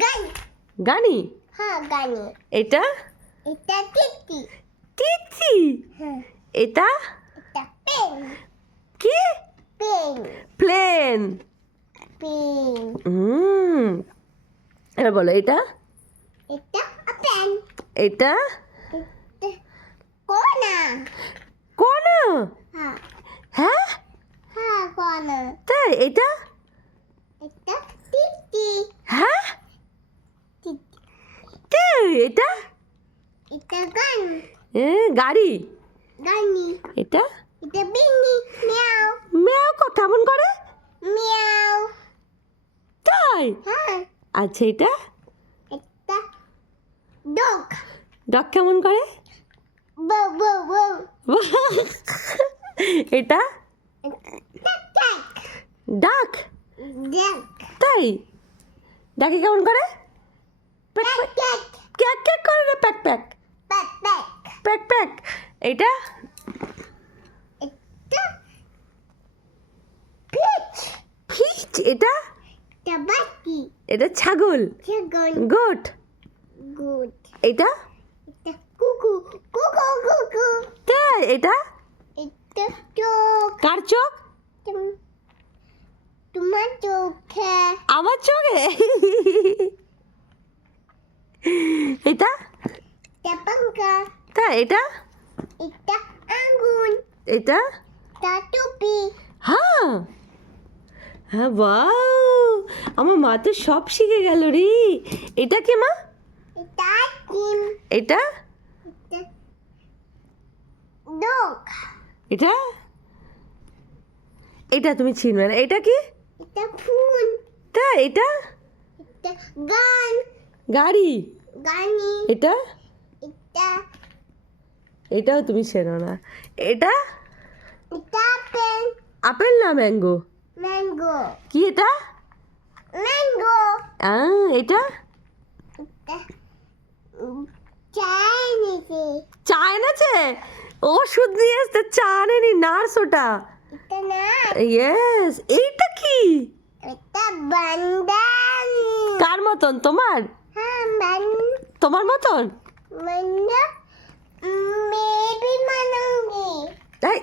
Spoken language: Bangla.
গান গানি হ্যাঁ গানি এটা এটা টিটি তিথি হ্যাঁ এটা এটা পেন কি পেন প্লেন পেন এবার বলো এটা এটা পেন এটা এটা কোনা কোনা হ্যাঁ হ্যাঁ হ্যাঁ কোনা তাই এটা এটা টিটি হ্যাঁ টিটি তাই এটা এটা গান গাড়ি গানি এটা এটা বিনি মিয়াও ম্যাও কেমন করে মিয়াও তাই হ্যাঁ আচ্ছা এটা এটা ডগ ডগ কেমন করে বউ বউ বউ এটা এটা ক্যাক ডাক ডগ তাই ডাকে কেমন করে প্যাক ক্যাক ক্যাক ক্যাক করে না pack pack pack pack pack pack এটা এটা পিচ ফিচ এটা এটা বাকি এটা ছাগল ছাগল গোট গুড এটা এটা কুকু কুকু কুকু তাই এটা এটা চোখ কার চোখ তোমার চোখে আমার চোখে এটা এটা পাঙ্কা তাই এটা এটা আঙ্গুন এটা এটা টুপি হ্যাঁ হ্যাঁ বাউ আমার মা তো সব শিখে গেল রে এটা কি মা এটা ডিম এটা এটা ডগ এটা এটা তুমি চিনবে না এটা কি এটা ফুল তাই এটা এটা গান গাড়ি গানি এটা এটা এটাও তুমি চেনো না এটা এটা পেন আপেল না ম্যাঙ্গো ম্যাঙ্গো কি এটা ম্যাঙ্গো এটা এটা চাইনিজে চা এনেছে ওষুধ দিয়ে আসতে চা আনেনি নার্স ওটা এটা না ইয়েস এইটা কি এটা বান্দান কার মতন তোমার হ্যাঁ তোমার মতন বান্দা মেবি মানাঙ্গি তাই